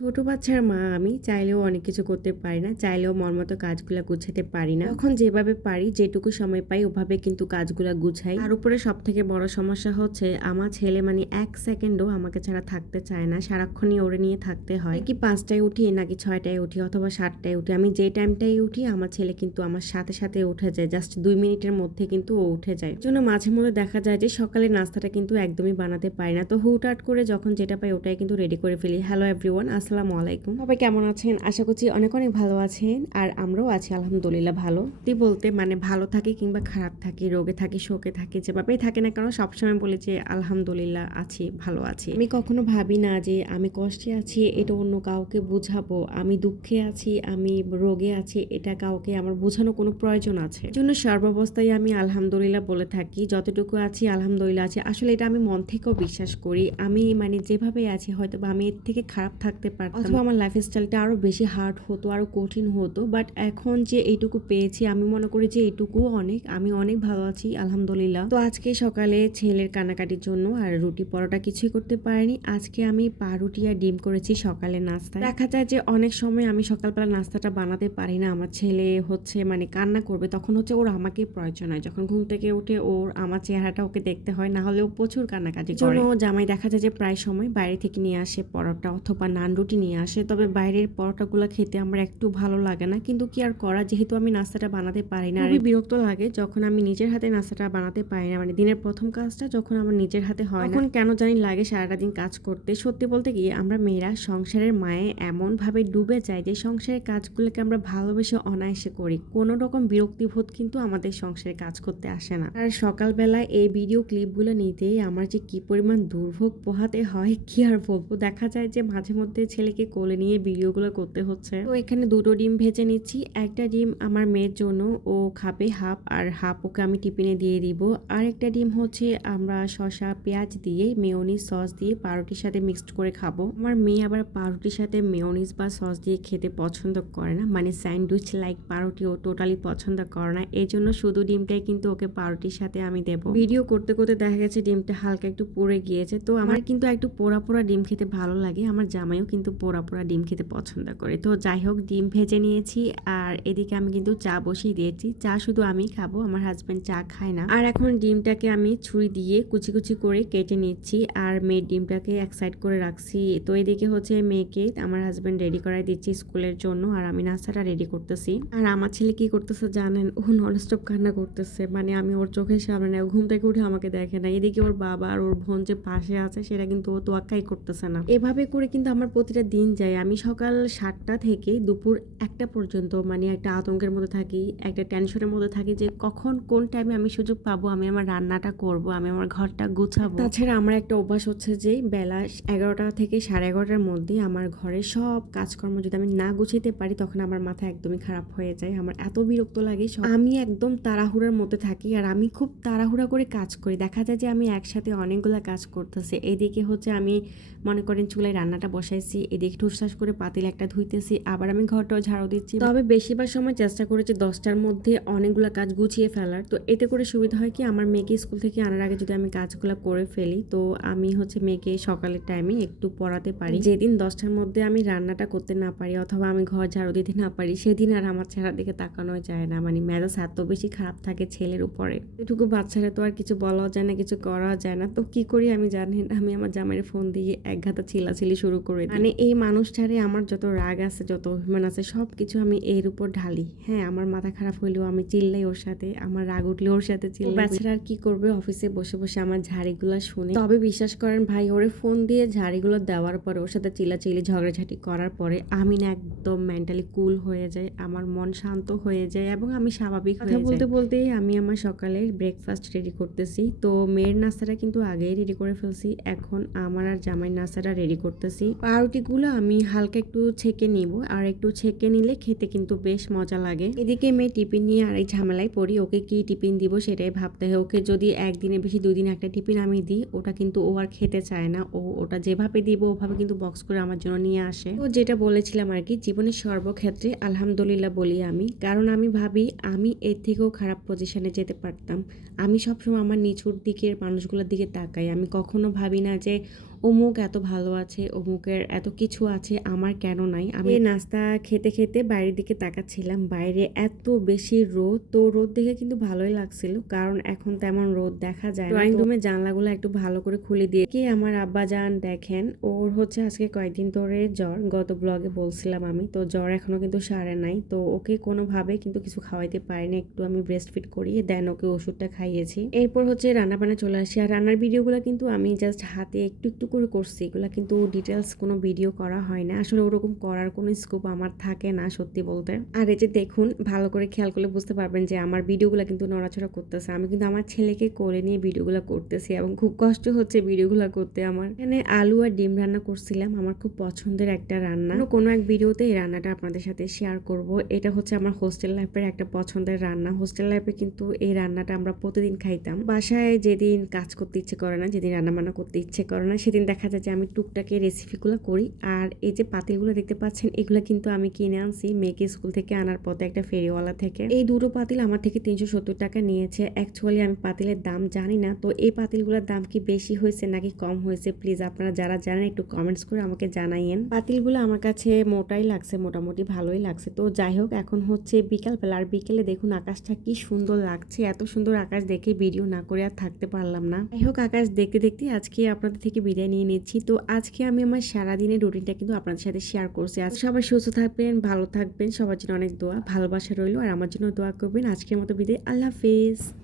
ছোট বাচ্চার মা আমি চাইলেও অনেক কিছু করতে পারি না। চাইলেও মনমতো কাজগুলা গুছাতে পারি না। তখন যেভাবে পারি, যেটুকু সময় পাই ওভাবে কিন্তু কাজগুলা গুছাই। আর উপরে সবথেকে বড় সমস্যা হচ্ছে আমার ছেলে মানে ১ সেকেন্ডও আমাকে ছাড়া থাকতে চায় না। সারাক্ষণই ওরে নিয়ে থাকতে হয়। কি ৫ টায় উঠি নাকি ৬ টায় উঠি অথবা ৭ টায় উঠি। আমি যে টাইমটায় উঠি আমার ছেলে কিন্তু আমার সাথে, সাথে উঠে যায়। জাস্ট ২ মিনিটের মধ্যে কিন্তু ও উঠে যায়। এজন্য মাঝে মধ্যে দেখা যায় যে সকালের নাস্তাটা কিন্তু একদমই বানাতে পারি না। তো হুটহাট করে যখন যেটা পাই ওটাই কিন্তু রেডি করে ফেলি। হ্যালো এভরিওয়ান, আসসালামু আলাইকুম। সবাই কেমন আছেন? আশা করছি অনেক অনেক ভালো আছেন। আর আমরাও আছি আলহামদুলিল্লাহ ভালো। সত্যি বলতে মানে ভালো থাকি কিংবা খারাপ থাকি, রোগে থাকি, শোকে থাকি, যেভাবেই থাকি না কেন সবসময় বলি যে আলহামদুলিল্লাহ আছি, ভালো আছি। আমি কখনো ভাবি না যে আমি কষ্টে আছি এটা অন্য কাউকে বুঝাবো, আমি দুঃখে আছি, আমি রোগে আছি এটা কাউকে আমার বোঝানো কোনো প্রয়োজন আছে। এজন্য সর্বাবস্থায় আমি আলহামদুলিল্লাহ বলে থাকি। যতটুকু আছি আলহামদুলিল্লাহ আছি। আসলে এটা আমি মন থেকেও বিশ্বাস করি। আমি মানে যেভাবে আছি হয়তোবা আমি এর থেকে খারাপ থাকতে পারতাম, অথবা আমার লাইফস্টাইলটা আরো বেশি হার্ড হতো, আরো কঠিন হতো। বাট এখন যে এইটুকু পেয়েছি আমি মনে করি যে এইটুকু অনেক, আমি অনেক ভালো আছি আলহামদুলিল্লাহ। তো আজকে সকালে ছেলের কানাকাটির জন্য আর রুটি পরোটা কিছুই করতে পারিনি। আজকে আমি পাউরুটি আর ডিম করেছি সকালে নাস্তায়। দেখা যায় যে অনেক সময় আমি সকালবেলা নাস্তাটা বানাতে পারি না। আমার ছেলে হচ্ছে মানে কান্না করবে, তখন হচ্ছে ওর আমাকে প্রয়োজন হয়। যখন ঘুম থেকে উঠে ওর আমার চেহারাটা ওকে দেখতে হয়, না হলে ও প্রচুর কান্নাকাটি করে। জামাই দেখা যায় যে প্রায় সময় বাইরে থেকে নিয়ে আসে পরোটা অথবা নান রুটি নিয়ে আসে। তবে বাইরের পরোটাগুলো খেতে আমার একটু ভালো লাগে না, কিন্তু কি আর করা, যেহেতু আমি নাস্তাটা বানাতে পারি না। আর বিরক্ত লাগে যখন আমি নিজের হাতে নাস্তাটা বানাতে পারি না। মানে দিনের প্রথম কাজটা যখন আমার নিজের হাতে হয় না, তখন কেন জানি লাগে সারাটা দিন কাজ করতে। সত্যি বলতে কি আমরা মেয়েরা সংসারের মায়ে এমন ভাবে ডুবে যায় যে সংসারের কাজগুলোকে আমরা ভালোবেসে অনায়াসে করি। কোনো রকম বিরক্তিবোধ কিন্তু আমাদের সংসারে কাজ করতে আসে না। আর সকালবেলা এই ভিডিও ক্লিপগুলো নিতেই আমার যে কি পরিমাণ দুর্ভোগ পোহাতে হয় কি আর বলবো। দেখা যায় যে মাঝে মধ্যে ছেলেকে কোলে নিয়ে ভিডিওগুলো করতে হচ্ছে। তো এখানে ২টো ডিম ভেজে নিচ্ছি। একটা ডিম আমার মেয়ের জন্য, ও খাবে হাফ, আর হাফ ওকে আমি টিফিনে দিয়ে দিব। আর একটা ডিম হচ্ছে আমরা শসা পেঁয়াজ দিয়ে মেয়োনিজ সস দিয়ে পাউরুটির সাথে মিক্সড করে খাবো। আমার মেয়ে আবার পাউরুটির সাথে মেয়োনিজ বা সস দিয়ে খেতে পছন্দ করে না, মানে স্যান্ডউইচ লাইক পাউরুটি ও টোটালি পছন্দ করে না। এই জন্য শুধু ডিমটাই কিন্তু ওকে পাউরুটির সাথে আমি দেবো। ভিডিও করতে করতে দেখা গেছে ডিমটা হালকা একটু পুড়ে গিয়েছে। তো আমার কিন্তু একটু পোড়া পোড়া ডিম খেতে ভালো লাগে। আমার জামাইও কিন্তু পোড়া পোড়া ডিম খেতে পছন্দ করে। তো যাই হোক, ডিম ভেজে নিয়েছি। আর এদিকে আমি কিন্তু চা বসিয়ে দিয়েছি। চা শুধু আমি খাবো, আমার হাজব্যান্ড চা খায় না। আর এখন ডিমটাকে আমি ছুরি দিয়ে কুচি কুচি করে কেটে নিচ্ছি। আর মেয়ের ডিমটাকে এক সাইড করে রাখছি। তো এদিকে হচ্ছে মেয়েকে আমার হাজব্যান্ড রেডি করাই দিচ্ছি স্কুলের জন্য, আর আমি নাস্তাটা রেডি করতেছি। আর আমার ছেলে কি করতেছে জানেন? ও ননস্টপ কান্না করতেছে। মানে আমি ওর চোখের সামনে, ঘুম থেকে উঠে আমাকে দেখে না। এদিকে ওর বাবা আর ওর বোন যে পাশে আছে সেটা কিন্তু ও তোয়াক্কাই করতেছে না। এভাবে করে কিন্তু আমার প্রতিটা দিন যায়। আমি সকাল ৭টা থেকে দুপুর ১টা পর্যন্ত মানে একটা আতঙ্কের মধ্যে থাকি, একটা টেনশনের মধ্যে থাকি যে কখন কোন টাইমে আমি সুযোগ পাবো, আমি আমার রান্নাটা করব, আমি আমার ঘরটা গুছাবো। তাছাড়া আমার একটা অভ্যাস হচ্ছে যে বেলা ১১টা থেকে ১১:৩০ মধ্যে আমার ঘরের সব কাজকর্ম যদি আমি না গুছাইতে পারি তখন আমার মাথা একদমই খারাপ হয়ে যায়। আমার এত বিরক্ত লাগে। আমি একদম তাড়াহুড়ার মধ্যে থাকি, আর আমি খুব তাড়াহুড়া করে কাজ করি। দেখা যায় যে আমি একসাথে অনেকগুলো কাজ করতেছি। এদিকে হচ্ছে আমি মনে করেন চুলায় রান্নাটা বসাইছি, এদিকে ঠুসঠাস করে পাতিল একটা ধুইতেছি, আবার আমি ঘরটাও ঝাড়ু দিচ্ছি। তবে বেশিরভাগ সময় চেষ্টা করেছি 10টার মধ্যে অনেকগুলো কাজ গুছিয়ে ফেলার। তো এতে করে সুবিধা হয় কি, আমার মেয়েকে স্কুল থেকে আনার আগে যদি আমি কাজগুলো করে ফেলি তো আমি হচ্ছে মেয়েকে সকালের টাইমে একটু পড়াতে পারি। যেদিন 10টার মধ্যে আমি রান্নাটা করতে না পারি অথবা আমি ঘর ঝাড়ু দিতে না পারি সেদিন আর আমার চেহারার দিকে তাকানো যায় না। মানে মেজাজ এত বেশি খারাপ থাকে ছেলের উপরে। এটুকু বাচ্চারা তো আর কিছু বলাও যায় না, কিছু করাও যায় না। তো কি করি আমি জানেন? আমি আমার জামাইয়ের ফোন দিয়ে একঘাতা চিল্লাচিল্লি শুরু করে দিই। মানে এই মানুষটারে আমার যত রাগ আছে, যত অভিমান আছে, সবকিছু আমি এর উপর ঢালি। হ্যাঁ, আমার মাথা খারাপ হইলেও আমি চিল্লাই ওর সাথে, আমার রাগ উঠলে ওর সাথে চিল্লাই। বাচ্চারা আর কি করবে, অফিসে বসে বসে আমার ঝাড়িগুলো শুনে। তবে বিশ্বাস করেন ভাই, ওরে ফোন দিয়ে ঝাড়িগুলো দেওয়ার পরে, ওর সাথে চিল্লাচিল্লি ঝগড়াঝাটি করার পরে আমি না একদম মেন্টালি কুল হয়ে যাই, আমার মন শান্ত হয়ে যায় এবং আমি স্বাভাবিক হয়ে যাই। বলতে বলতেই আমি আমার সকালের ব্রেকফাস্ট রেডি করতেছি। তো মেয়ের নাস্তাটা কিন্তু আগেই রেডি করে ফেলছি। এখন আমার আর জামাই নাস্তাটা রেডি করতেছি। পাউরুটিগুলো আমি হালকা একটু ছেঁকে নিব, আর একটু ছেঁকে নিলে খেতে কিন্তু বেশ মজা লাগে। এদিকে মেয়ে টিফিন নিয়ে আর এই ঝামেলায় পড়ি, ওকে কি টিফিন দিব সেটাই ভাবতে হয়। ওকে যদি একদিনের বেশি 2 দিন একটা টিফিন আমি দিই, ওটা কিন্তু ও আর খেতে চায় না। ওটা যেভাবে দিব ওভাবে কিন্তু বক্স করে আমার জন্য নিয়ে আসে। তো যেটা বলেছিলাম আর কি, জীবনের সর্বক্ষেত্রে আলহামদুলিল্লাহ বলি আমি, কারণ আমি ভাবি আমি এর থেকেও খারাপ পজিশনে যেতে পারতাম। আমি সবসময় আমার নিচুর দিকের মানুষগুলোর দিকে তাকাই। আমি কখনো ভাবি না যে অমুক এত ভালো আছে, অমুকের এত কিছু আছে, আমার কেন নাই। আমি নাস্তা খেতে খেতে বাইরের দিকে তাকাচ্ছিলাম, বাইরে এত বেশি রোদ, তো রোদ দেখে কিন্তু ভালোই লাগছিল, কারণ এখন তেমন রোদ দেখা যায় না। ড্রয়িং রুমের জানলাগুলো একটু ভালো করে খুলে দিয়ে কি আমার আব্বাজান দেখেন, ওর হচ্ছে আজকে কয়েকদিন ধরে জ্বর, গত ব্লগে বলছিলাম আমি, তো জ্বর এখনো কিন্তু সারে নাই, তো ওকে কোনোভাবে কিন্তু কিছু খাওয়াইতে পারিনি, একটু আমি ব্রেস্ট ফিড করিয়ে দেন ওকে ওষুধটা খাইয়েছি। এরপর হচ্ছে রান্না বান্না চলে আসি, আর রান্নার ভিডিওগুলো কিন্তু আমি জাস্ট হাতে একটু একটু করে করছি, এগুলো কিন্তু ডিটেলস কোনো ভিডিও করা হয় না, আসলে ওরকম করার কোনো স্কোপ আমার থাকে না সত্যি বলতে। আর এই যে দেখুন, ভালো করে খেয়াল করলে বুঝতে পারবেন যে আমার ভিডিওগুলো কিন্তু নড়াচড়া করতেছে, আমি কিন্তু আমার ছেলেকে কোলে নিয়ে ভিডিওগুলো করতেছি এবং খুব কষ্ট হচ্ছে ভিডিওগুলো করতে আমার। এখানে আলু আর ডিম রান্না করছিলাম, আমার খুব পছন্দের একটা রান্না, কোনো এক ভিডিওতে এই রান্নাটা আপনাদের সাথে শেয়ার করব। এটা হচ্ছে আমার হোস্টেল লাইফের একটা পছন্দের রান্না। হোস্টেল লাইফে কিন্তু এই রান্নাটা আমরা প্রতিদিন খাইতাম। বাসায় যেদিন কাজ করতে ইচ্ছে করে না, যেদিন রান্না বান্না করতে ইচ্ছে করে না, সেদিন দেখা যায় যে আমি টুকটাকে রেসিপিগুলো করি। আর এই যে পাতিলগুলো দেখতে পাচ্ছেন, এগুলো কিন্তু আমি কিনে আনছি মেয়েকে স্কুল থেকে আনার পথে একটা ফেরিওয়ালা থেকে। এই দুটো পাতিল আমার থেকে 370 টাকা নিয়েছে। অ্যাকচুয়ালি আমি পাতিলের দাম জানি না, তো এই পাতিলগুলোর দাম কি বেশি হয়েছে নাকি কম হয়েছে, প্লিজ আপনারা যারা জানেন একটু কমেন্টস করে আমাকে জানাইয়েন। পাতিলগুলো আমার কাছে মোটাই লাগছে, মোটামুটি ভালোই লাগছে। তো যাই হোক, এখন হচ্ছে বিকালবেলা, আর বিকেলে দেখুন আকাশটা কি সুন্দর লাগছে। এত সুন্দর আকাশ দেখে ভিডিও না করে আর থাকতে পারলাম না। যাই হোক, আকাশ দেখতে দেখতে আজকে আপনাদের থেকে বিদায় নিয়ে নিচ্ছি। তো আজকে আমি আমার সারাদিনের রুটিনটা কিন্তু আপনাদের সাথে শেয়ার করছি। আজ সবাই সুস্থ থাকবেন, ভালো থাকবেন, সবার জন্য অনেক দোয়া ভালোবাসা রইলো, আর আমার জন্য দোয়া করবেন। আজকের মতো বিদায়, আল্লাহ হাফেজ।